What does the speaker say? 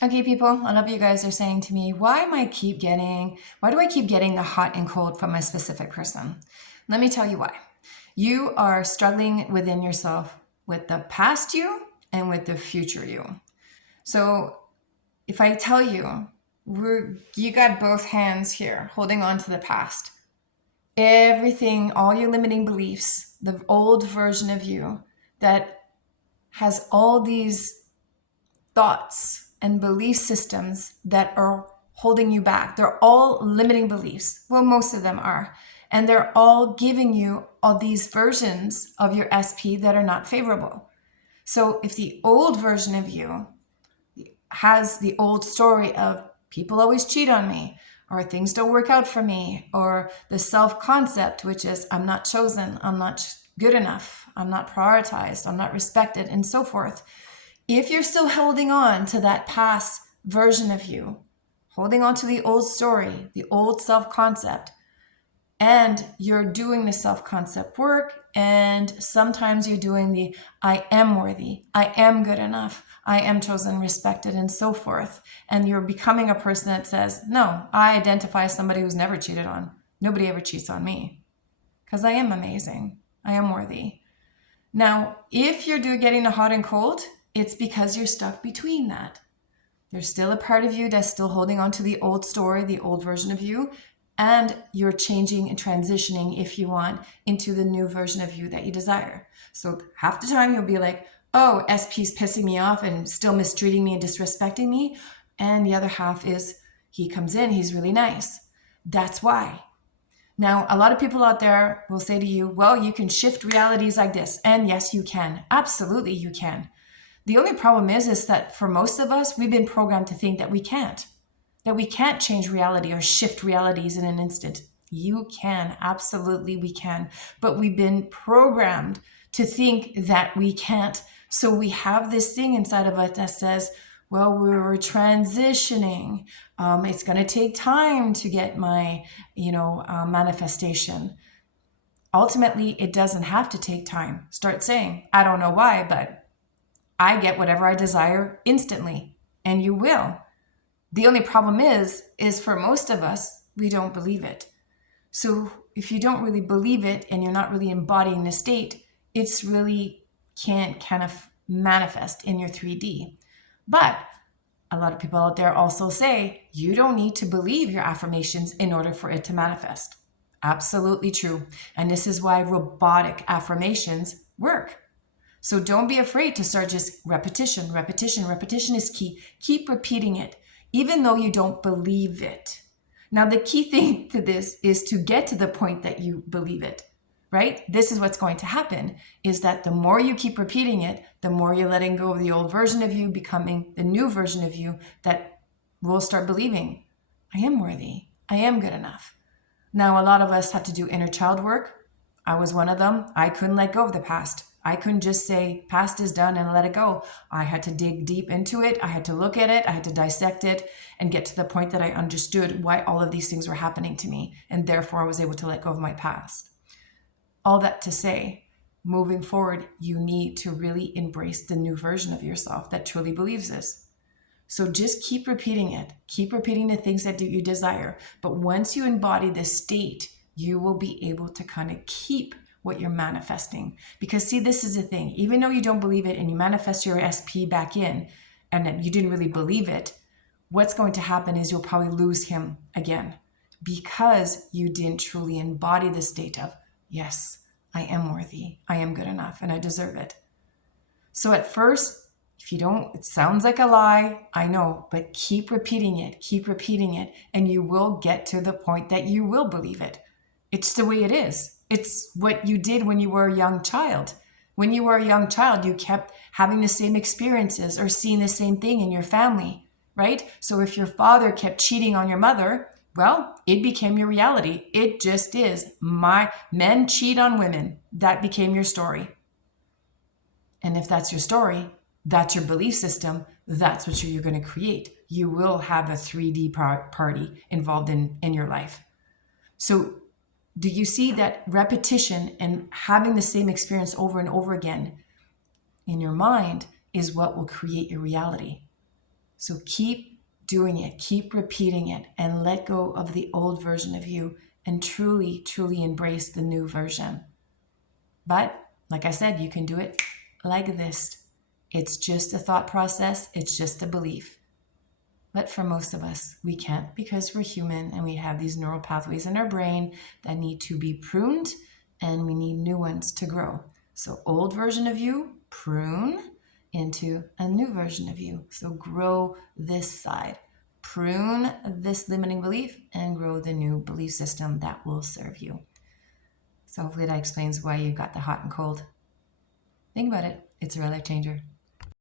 Okay, people, a lot of you guys are saying to me, why do I keep getting the hot and cold from a specific person? Let me tell you why. You are struggling within yourself with the past you and with the future you. So if I tell you, you got both hands here holding on to the past, everything, all your limiting beliefs, the old version of you that has all these thoughts and belief systems that are holding you back. They're all limiting beliefs. Well, most of them are. And they're all giving you all these versions of your SP that are not favorable. So if the old version of you has the old story of people always cheat on me, or things don't work out for me, or the self-concept, which is I'm not chosen, I'm not good enough, I'm not prioritized, I'm not respected, and so forth. If you're still holding on to that past version of you, holding on to the old story, the old self-concept, and you're doing the self-concept work, and sometimes you're doing the I am worthy, I am good enough, I am chosen, respected, and so forth, and you're becoming a person that says, no, I identify as somebody who's never cheated on. Nobody ever cheats on me because I am amazing. I am worthy. Now, if you're getting the hot and cold, it's because you're stuck between that. There's still a part of you that's still holding on to the old story, the old version of you, and you're changing and transitioning, if you want, into the new version of you that you desire. So half the time you'll be like, oh, SP's pissing me off and still mistreating me and disrespecting me. And the other half is he comes in, he's really nice. That's why. Now, a lot of people out there will say to you, well, you can shift realities like this. And yes, you can. Absolutely, you can. The only problem is that for most of us, we've been programmed to think that we can't change reality or shift realities in an instant. You can, absolutely we can. But we've been programmed to think that we can't. So we have this thing inside of us that says, well, we're transitioning. It's going to take time to get my, manifestation. Ultimately, it doesn't have to take time. Start saying, I don't know why, but I get whatever I desire instantly, and you will. The only problem is for most of us, we don't believe it. So if you don't really believe it and you're not really embodying the state, it's really can't kind of manifest in your 3D. But a lot of people out there also say you don't need to believe your affirmations in order for it to manifest. Absolutely true. And this is why robotic affirmations work. So don't be afraid to start just repetition. Repetition is key. Keep repeating it, even though you don't believe it. Now, the key thing to this is to get to the point that you believe it, right? This is what's going to happen, is that the more you keep repeating it, the more you're letting go of the old version of you, becoming the new version of you that will start believing, I am worthy, I am good enough. Now, a lot of us have to do inner child work. I was one of them. I couldn't let go of the past. I couldn't just say past is done and let it go. I had to dig deep into it. I had to look at it. I had to dissect it and get to the point that I understood why all of these things were happening to me. And therefore I was able to let go of my past. All that to say, moving forward, you need to really embrace the new version of yourself that truly believes this. So just keep repeating it. Keep repeating the things that you desire. But once you embody this state, you will be able to kind of keep what you're manifesting. Because see, this is the thing. Even though you don't believe it and you manifest your SP back in and that you didn't really believe it, what's going to happen is you'll probably lose him again because you didn't truly embody the state of, yes, I am worthy, I am good enough, and I deserve it. So at first, if you don't, it sounds like a lie, I know, but keep repeating it, and you will get to the point that you will believe it. It's the way it is. It's what you did when you were a young child. When you were a young child, you kept having the same experiences or seeing the same thing in your family, right? So if your father kept cheating on your mother, well, it became your reality. It just is. My men cheat on women. That became your story. And if that's your story, that's your belief system, that's what you're going to create. You will have a 3D party involved in your life. So do you see that repetition and having the same experience over and over again in your mind is what will create your reality? So keep doing it, keep repeating it, and let go of the old version of you and truly, truly embrace the new version. But like I said, you can do it like this. It's just a thought process, it's just a belief. But for most of us, we can't, because we're human and we have these neural pathways in our brain that need to be pruned, and we need new ones to grow. So old version of you, prune into a new version of you. So grow this side, prune this limiting belief, and grow the new belief system that will serve you. So hopefully that explains why you got the hot and cold. Think about it. It's a real life changer.